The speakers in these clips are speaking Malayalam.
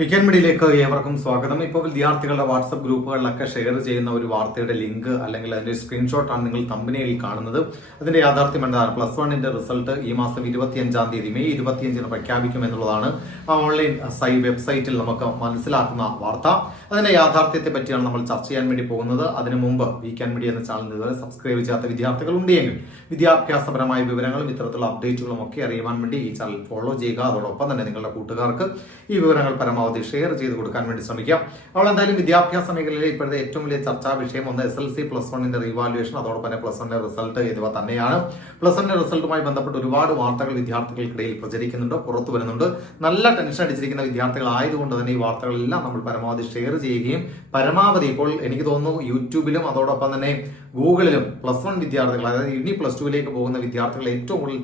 വിക്കാൻ മീഡിയയിലേക്ക് ഏവർക്കും സ്വാഗതം. ഇപ്പോൾ വിദ്യാർത്ഥികളുടെ വാട്സപ്പ് ഗ്രൂപ്പുകളിലൊക്കെ ഷെയർ ചെയ്യുന്ന ഒരു വാർത്തയുടെ ലിങ്ക് അല്ലെങ്കിൽ അതിന്റെ സ്ക്രീൻഷോട്ടാണ് നിങ്ങൾ തമ്പനിയിൽ കാണുന്നത്. അതിന്റെ യാഥാർത്ഥ്യം എന്താണ് പ്ലസ് വണ്ണിന്റെ റിസൾട്ട് ഈ മാസം ഇരുപത്തിയഞ്ചാം തീയതി മെയ് ഇരുപത്തിയഞ്ചിന് പ്രഖ്യാപിക്കും എന്നുള്ളതാണ് ആ ഓൺലൈൻ സൈ വെബ്സൈറ്റിൽ നമുക്ക് മനസ്സിലാക്കുന്ന വാർത്ത. അതിന്റെ യാഥാർത്ഥ്യത്തെ പറ്റിയാണ് നമ്മൾ ചർച്ച ചെയ്യാൻ വേണ്ടി പോകുന്നത്. അതിനു മുമ്പ് വിക്കാൻ മീഡിയ എന്ന ചാനൽ ഇതുവരെ സബ്സ്ക്രൈബ് ചെയ്യാത്ത വിദ്യാർത്ഥികൾ ഉണ്ടെങ്കിൽ വിദ്യാഭ്യാസപരമായ വിവരങ്ങളും ഇത്തരത്തിലുള്ള അപ്ഡേറ്റുകളും ഒക്കെ അറിയുവാൻ വേണ്ടി ഈ ചാനൽ ഫോളോ ചെയ്യുക. അതോടൊപ്പം തന്നെ നിങ്ങളുടെ കൂട്ടുകാർക്ക് ഈ വിവരങ്ങൾ പരമാവധി ഷെയർ ചെയ്ത് കൊടുക്കാൻ വേണ്ടി ശ്രമിക്കാം. അവൾ എന്തായാലും വിദ്യാഭ്യാസ മേഖലയിലെ ഇപ്പോഴത്തെ ഏറ്റവും വലിയ ചർച്ചാ വിഷയം ഒന്ന് എസ് എൽ സി പ്ലസ് വണ്ണിന്റെ റീവാലുവേഷൻ അതോടൊപ്പം തന്നെ പ്ലസ് വണ്ണിന്റെ റിസൾട്ട് എന്നിവ തന്നെയാണ്. പ്ലസ് വണ്ണിന്റെ റിസൾട്ടുമായി ബന്ധപ്പെട്ട് ഒരുപാട് വാർത്തകൾ വിദ്യാർത്ഥികൾക്കിടയിൽ പ്രചരിക്കുന്നുണ്ട് പുറത്തു വരുന്നുണ്ട്. നല്ല ടെൻഷൻ അടിച്ചിരിക്കുന്ന വിദ്യാർത്ഥികൾ ആയതുകൊണ്ട് തന്നെ ഈ വാർത്തകളെല്ലാം നമ്മൾ പരമാവധി ഷെയർ ചെയ്യുകയും പരമാവധി ഇപ്പോൾ എനിക്ക് തോന്നുന്നു യൂട്യൂബിലും അതോടൊപ്പം തന്നെ ഗൂഗിളിലും പ്ലസ് വൺ വിദ്യാർത്ഥികൾ അതായത് ഇനി പ്ലസ് ടുവിലേക്ക് പോകുന്ന വിദ്യാർത്ഥികൾ ഏറ്റവും കൂടുതൽ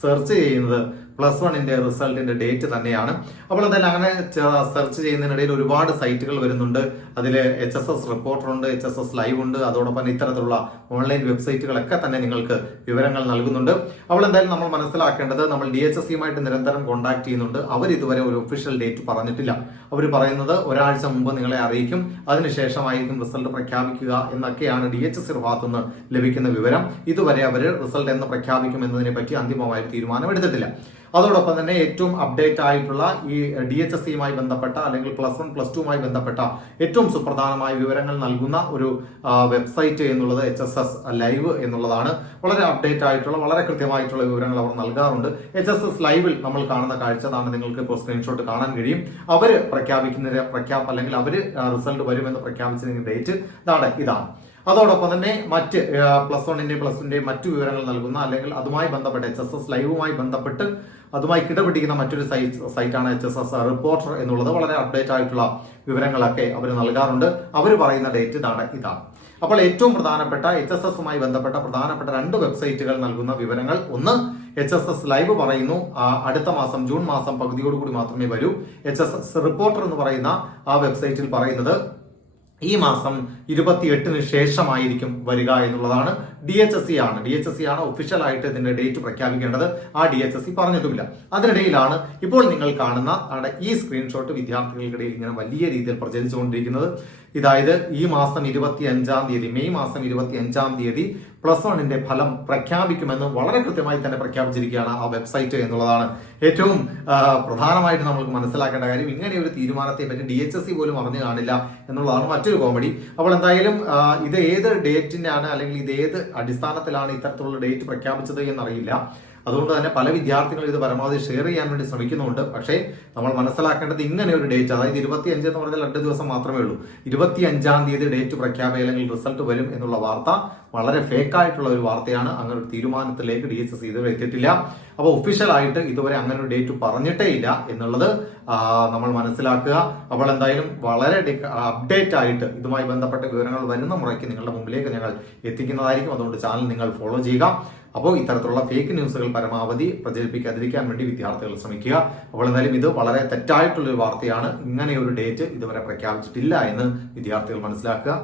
സെർച്ച് ചെയ്യുന്നത് പ്ലസ് വണ്ണിന്റെ റിസൾട്ടിന്റെ ഡേറ്റ് തന്നെയാണ്. അപ്പോൾ അതെല്ലാം അങ്ങനെ സെർച്ച് ചെയ്യുന്നതിനിടയിൽ ഒരുപാട് സൈറ്റുകൾ വരുന്നുണ്ട്. അതിൽ എച്ച് എസ് എസ് റിപ്പോർട്ടർ ഉണ്ട് എച്ച് എസ് എസ് ലൈവ് ഉണ്ട്. അതോടൊപ്പം ഇത്തരത്തിലുള്ള ഓൺലൈൻ വെബ്സൈറ്റുകളൊക്കെ തന്നെ നിങ്ങൾക്ക് വിവരങ്ങൾ നൽകുന്നുണ്ട്. അപ്പോൾ എന്തായാലും നമ്മൾ മനസ്സിലാക്കേണ്ടത് നമ്മൾ ഡി എച്ച് എസ് സിയുമായിട്ട് നിരന്തരം കോൺടാക്ട് ചെയ്യുന്നുണ്ട്. അവർ ഇതുവരെ ഒരു ഒഫീഷ്യൽ ഡേറ്റ് പറഞ്ഞിട്ടില്ല. അവർ പറയുന്നത് ഒരാഴ്ച മുമ്പ് നിങ്ങളെ അറിയിക്കും. അതിനുശേഷമായിരിക്കും റിസൾട്ട് പ്രഖ്യാപിക്കുക എന്നൊക്കെയാണ് ഡി എച്ച് എസ് ഭാഗത്തുനിന്ന് ലഭിക്കുന്ന വിവരം. ഇതുവരെ അവർ റിസൾട്ട് എന്ന് പ്രഖ്യാപിക്കും എന്നതിനെ പറ്റി അന്തിമമായ തീരുമാനം എടുത്തിട്ടില്ല. അതോടൊപ്പം തന്നെ ഏറ്റവും അപ്ഡേറ്റ് ആയിട്ടുള്ള ഈ ഡി എച്ച് എസ് സിയുമായി ബന്ധപ്പെട്ട അല്ലെങ്കിൽ പ്ലസ് വൺ പ്ലസ് ടുമായി ബന്ധപ്പെട്ട ഏറ്റവും സുപ്രധാനമായ വിവരങ്ങൾ നൽകുന്ന ഒരു വെബ്സൈറ്റ് എന്നുള്ളത് എച്ച് എസ് എസ് ലൈവ് എന്നുള്ളതാണ്. വളരെ അപ്ഡേറ്റ് ആയിട്ടുള്ള വളരെ കൃത്യമായിട്ടുള്ള വിവരങ്ങൾ അവർ നൽകാറുണ്ട്. എച്ച് എസ് എസ് ലൈവിൽ നമ്മൾ കാണുന്ന കാഴ്ച തന്നെ നിങ്ങൾക്ക് ഇപ്പോൾ സ്ക്രീൻഷോട്ട് കാണാൻ കഴിയും. അവർ പ്രഖ്യാപിക്കുന്ന പ്രഖ്യാപ അല്ലെങ്കിൽ അവർ റിസൾട്ട് വരുമെന്ന് പ്രഖ്യാപിച്ചതിന്റെ ഡേറ്റ് ഇതാണ്. ഇതാണ്. അതോടൊപ്പം തന്നെ മറ്റ് പ്ലസ് വണ്ണിന്റെയും പ്ലസ് ടുന്റെയും മറ്റു വിവരങ്ങൾ നൽകുന്ന അല്ലെങ്കിൽ അതുമായി ബന്ധപ്പെട്ട് എച്ച് എസ് എസ് ലൈവുമായി ബന്ധപ്പെട്ട് അതുമായി കിടപിടിക്കുന്ന മറ്റൊരു സൈറ്റ് സൈറ്റാണ് എച്ച് എസ് എസ് റിപ്പോർട്ടർ എന്നുള്ളത് വളരെ അപ്ഡേറ്റ് ആയിട്ടുള്ള വിവരങ്ങളൊക്കെ അവർ നൽകാറുണ്ട്. അവർ പറയുന്ന ഡേറ്റ് ഇതാണ് ഇതാണ് അപ്പോൾ ഏറ്റവും പ്രധാനപ്പെട്ട എച്ച് എസ് എസുമായി ബന്ധപ്പെട്ട പ്രധാനപ്പെട്ട രണ്ട് വെബ്സൈറ്റുകൾ നൽകുന്ന വിവരങ്ങൾ ഒന്ന് എച്ച് എസ് എസ് ലൈവ് പറയുന്നു അടുത്ത മാസം ജൂൺ മാസം പകുതിയോടുകൂടി മാത്രമേ വരൂ. എച്ച് എസ് എസ് റിപ്പോർട്ടർ എന്ന് പറയുന്ന ആ വെബ്സൈറ്റിൽ പറയുന്നത് ഈ മാസം ഇരുപത്തിയെട്ടിന് ശേഷമായിരിക്കും വരിക എന്നുള്ളതാണ് ഡി എച്ച് എസ് സി ആണ്. ഡി എച്ച് എസ് സി ആണ് ഒഫീഷ്യലായിട്ട് ഇതിന്റെ ഡേറ്റ് പ്രഖ്യാപിക്കേണ്ടത്. ആ ഡി എച്ച് എസ് സി പറഞ്ഞതുമില്ല. അതിനിടയിലാണ് ഇപ്പോൾ നിങ്ങൾ കാണുന്ന ഈ സ്ക്രീൻഷോട്ട് വിദ്യാർത്ഥികൾക്കിടയിൽ ഇങ്ങനെ വലിയ രീതിയിൽ പ്രചരിച്ചുകൊണ്ടിരിക്കുന്നത്. ഇതായത് ഈ മാസം ഇരുപത്തി അഞ്ചാം തീയതി മെയ് മാസം ഇരുപത്തി അഞ്ചാം തീയതി പ്ലസ് വണ്ണിന്റെ ഫലം പ്രഖ്യാപിക്കുമെന്ന് വളരെ കൃത്യമായി തന്നെ പ്രഖ്യാപിച്ചിരിക്കുകയാണ് ആ വെബ്സൈറ്റ് എന്നുള്ളതാണ്. ഏറ്റവും പ്രധാനമായിട്ട് നമ്മൾക്ക് മനസ്സിലാക്കേണ്ട കാര്യം ഇങ്ങനെ ഒരു തീരുമാനത്തെ പറ്റി ഡി എച്ച് എസ് സി പോലും അറിഞ്ഞു കാണില്ല എന്നുള്ളതാണ് മറ്റൊരു കോമഡി അപ്പോൾ എന്തായാലും ഇത് ഏത് ഡേറ്റിന്റെ ആണ് അല്ലെങ്കിൽ ഇത് ഏത് അടിസ്ഥാനത്തിലാണ് ഇത്തരത്തിലുള്ള ഡേറ്റ് പ്രഖ്യാപിച്ചത് എന്നറിയില്ല. അതുകൊണ്ട് തന്നെ പല വിദ്യാർത്ഥികളും ഇത് പരമാവധി ഷെയർ ചെയ്യാൻ വേണ്ടി ശ്രമിക്കുന്നുണ്ട് പക്ഷേ നമ്മൾ മനസ്സിലാക്കേണ്ടത് ഇങ്ങനെ ഒരു ഡേറ്റ് അതായത് ഇരുപത്തി അഞ്ച് എന്ന് പറഞ്ഞാൽ രണ്ട് ദിവസം മാത്രമേ ഉള്ളൂ. ഇരുപത്തി അഞ്ചാം തീയതി ഡേറ്റ് പ്രഖ്യാപനം അല്ലെങ്കിൽ റിസൾട്ട് വരും എന്നുള്ള വാർത്ത വളരെ ഫേക്കായിട്ടുള്ള ഒരു വാർത്തയാണ് അങ്ങനെ ഒരു തീരുമാനത്തിലേക്ക് ഡി എസ് എസ് ഇതുവരെ എത്തിയിട്ടില്ല. അപ്പോൾ ഒഫീഷ്യലായിട്ട് ഇതുവരെ അങ്ങനെ ഒരു ഡേറ്റ് പറഞ്ഞിട്ടേ ഇല്ല എന്നുള്ളത് നമ്മൾ മനസ്സിലാക്കുക. അപ്പോൾ എന്തായാലും വളരെ അപ്ഡേറ്റ് ആയിട്ട് ഇതുമായി ബന്ധപ്പെട്ട വിവരങ്ങൾ വരുന്ന മുറയ്ക്ക് നിങ്ങളുടെ മുമ്പിലേക്ക് ഞങ്ങൾ എത്തിക്കുന്നതായിരിക്കും. അതുകൊണ്ട് ചാനൽ നിങ്ങൾ ഫോളോ ചെയ്യുക. അപ്പോൾ ഇത്തരത്തിലുള്ള ഫേക്ക് ന്യൂസുകൾ പരമാവധി പ്രചരിപ്പിക്കാതിരിക്കാൻ വേണ്ടി വിദ്യാർത്ഥികൾ ശ്രമിക്കുക. അപ്പോൾ എന്തായാലും ഇത് വളരെ തെറ്റായിട്ടുള്ളൊരു വാർത്തയാണ്. ഇങ്ങനെ ഒരു ഡേറ്റ് ഇതുവരെ പ്രഖ്യാപിച്ചിട്ടില്ല എന്ന് വിദ്യാർത്ഥികൾ മനസ്സിലാക്കുക.